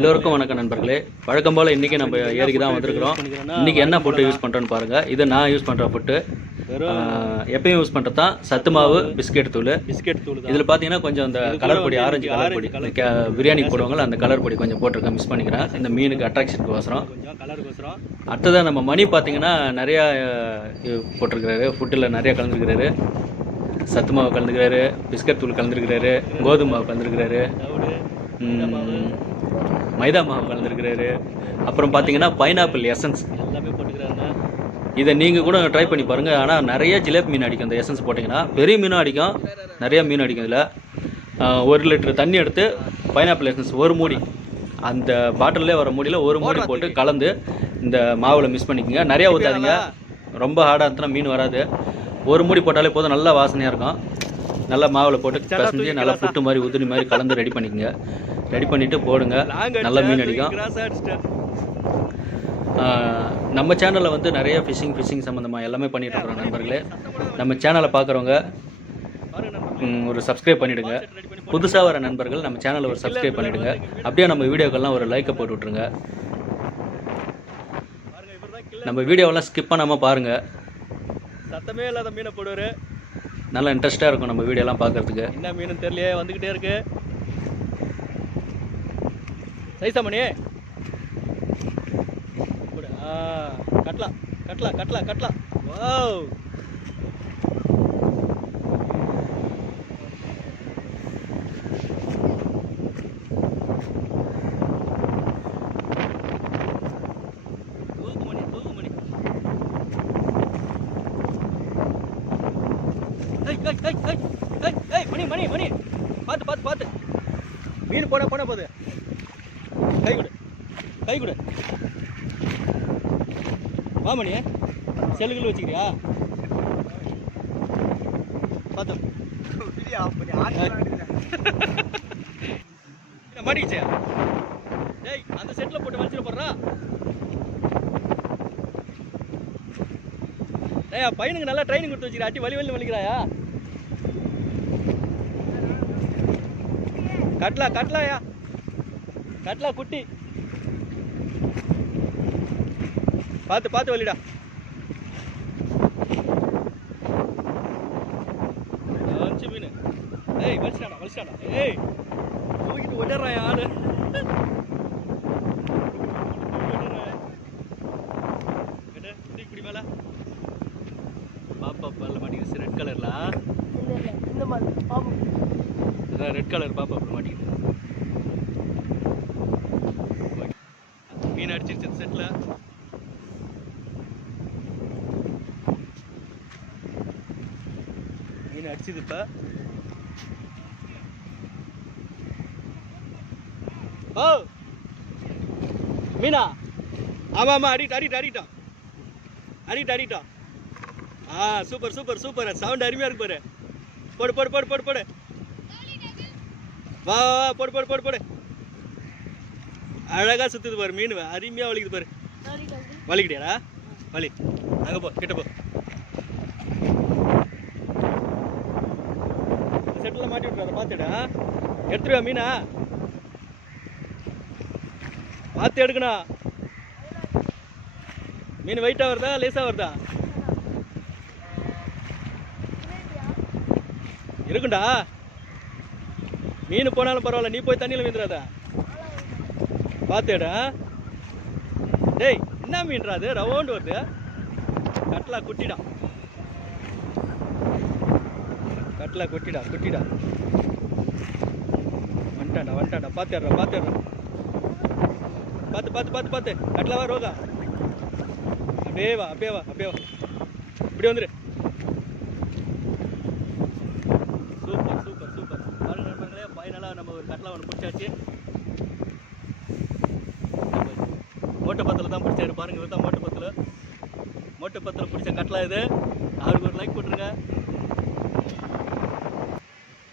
எல்லோருக்கும் வணக்கம் நண்பர்களே. வழக்கம் போல் இன்றைக்கி நம்ம ஏரிக்கு தான் வந்திருக்கிறோம். இன்றைக்கி என்ன ஃபுட்டு யூஸ் பண்ணுறேன்னு பாருங்கள். இது நான் யூஸ் பண்ணுற ஃபுட்டு எப்பயும் யூஸ் பண்ணுறது தான் சத்து மாவு பிஸ்கெட் தூள். இதில் பார்த்தீங்கன்னா கொஞ்சம் அந்த கலர் பொடி, ஆரஞ்சு கலர் பொடி, பிரியாணிக்கு போடுவாங்கள அந்த கலர் பொடி கொஞ்சம் போட்டிருக்கேன், மிஸ் பண்ணிக்கிறேன் இந்த மீனுக்கு அட்ராக்ஷனுக்கு வசரம். அடுத்ததாக நம்ம மணி பார்த்தீங்கன்னா நிறையா போட்டிருக்கிறாரு, ஃபுட்டில் நிறையா கலந்துருக்கிறாரு. சத்து மாவு கலந்துக்கிறாரு, பிஸ்கட் தூள் கலந்துருக்கிறாரு, கோதுமை மாவு கலந்துருக்கிறாரு, மைதா மாவு கலந்துருக்கிறாரு. அப்புறம் பார்த்தீங்கன்னா பைனாப்பிள் எசன்ஸ் எல்லாமே போட்டுக்கிறாருங்க. இதை நீங்கள் கூட ட்ரை பண்ணி பாருங்கள். ஆனால் நிறைய ஜிலேபி மீன் அடிக்கும். இந்த எசன்ஸ் போட்டிங்கன்னா பெரிய மீனும் அடிக்கும், நிறையா மீன் அடிக்கும். இதில் 1 லிட்டர் தண்ணி எடுத்து பைனாப்பிள் எசன்ஸ் ஒரு மூடி, அந்த பாட்டிலே வர மூடியில் ஒரு மூடி போட்டு கலந்து இந்த மாவில் மிக்ஸ் பண்ணிக்கோங்க. நிறையா ஊற்றாதீங்க, ரொம்ப ஹார்டாக இருந்துச்சுன்னா மீன் வராது. ஒரு மூடி போட்டாலே போதும், நல்லா வாசனையாக இருக்கும். நல்லா மாவில் போட்டு பிசைஞ்சு நல்லா புட்டு மாதிரி உதிரி மாதிரி கலந்து ரெடி பண்ணிக்கோங்க. ரெடி பண்ணிவிட்டு போடுங்க, நல்லா மீன் அடிக்கும். நம்ம சேனலில் வந்து நிறைய ஃபிஷிங் சம்மந்தமாக எல்லாமே பண்ணிகிட்டு இருக்கிறோம் நண்பர்களே. நம்ம சேனலை பார்க்குறவங்க ஒரு சப்ஸ்கிரைப் பண்ணிவிடுங்க. புதுசாக வர நண்பர்கள் நம்ம சேனலை ஒரு சப்ஸ்கிரைப் பண்ணிவிடுங்க. அப்படியே நம்ம வீடியோக்கெல்லாம் ஒரு லைக்கை போட்டு விட்ருங்க. நம்ம வீடியோவெல்லாம் ஸ்கிப் பண்ணாமல் பாருங்கள். சத்தமே இல்லாத மீனை போடுவார். நல்லா இன்ட்ரெஸ்ட்டாக இருக்கும் நம்ம வீடியோலாம் பார்க்குறதுக்கு. என்ன மீன் தெரியலையே, வந்துக்கிட்டே இருக்கு. சைஸா மணி கட்டலாம் கட்டலாம் கட்டலாம் கட்டலாம். வாவ், மணி மணி மணி பார்த்து பார்த்து பார்த்து மீன் போட போகுது. கை கொடு கை கொடு. வா மணி, செல்லுகள் வச்சுக்கிறியா? பார்த்து மாட்டிக்கிச்சே. டேய், அந்த செட்டில் போட்டு வலிச்சிட போடுறா. ஏய், பையனுக்கு நல்லா ட்ரைனிங் கொடுத்து வச்சுக்கிறா. அட்டி வலி வலி வலிக்கிறாயா? கட்லா கட்லாயா, கட்லா குட்டி. பார்த்து பார்த்து வலிடா. அஞ்சு மீன். ஏய், வலிச்சிட்டாடா. ஏய், தூக்கிட்டு ஒட்டறான் ஆளு. மேல பாப்பா பல்ல மாட்டிக்கிச்சு. ரெட் கலர்லாம் ரெட் கலர் பாப்பா அப்படி மாட்டிக்கிது. மீன் அடிச்சிருச்சு செட்டில். மீன் அடிச்சுது இப்போ. ஓ மீனா, ஆமாம் ஆமாம், அடிக்கிட்டான். Super super super. சவுண்ட் அருமையாக இருக்கு பாரு. போடு போடு போடு போடு போடு. வா போடு போடு போடு போடு. அழகாக சுற்றுது பாரு மீன், அருமையாக வலிக்குது பாரு. வலிக்கிட்டியாடா? வலி அங்கே போ, கிட்ட போ. செட்டில் மாட்டி விட்டுறாத, பார்த்துடா. எடுத்துருவா மீனா, பார்த்து எடுக்கணும். மீன் வெயிட்டாக வருதா லேசாக வருதா? இருக்குண்டா. மீன் போனாலும் பரவாயில்ல, நீ போய் தண்ணியில் விழுந்துடாத. பார்த்துடா. டேய், என்ன மீன்ரா அது ரவுண்டு வருது? கட்லா குட்டிடா. வந்துட்டான்டா. பார்த்துடுறா. பார்த்து கட்லாவா ரோகா. அப்படியே வா. இப்படி வந்துரு. சூப்பர். பாருங்க நண்பர்களே, ஃபைனலாக நம்ம ஒரு கட்லா ஒன்று பிடிச்சாச்சு. மோட்டப்பத்தில் தான் பிடிச்சாரு பாருங்க. இவர் தான் மோட்டப்பத்தில் பிடிச்ச கட்லா இது. அவருக்கு ஒரு லைக் போட்டுருங்க.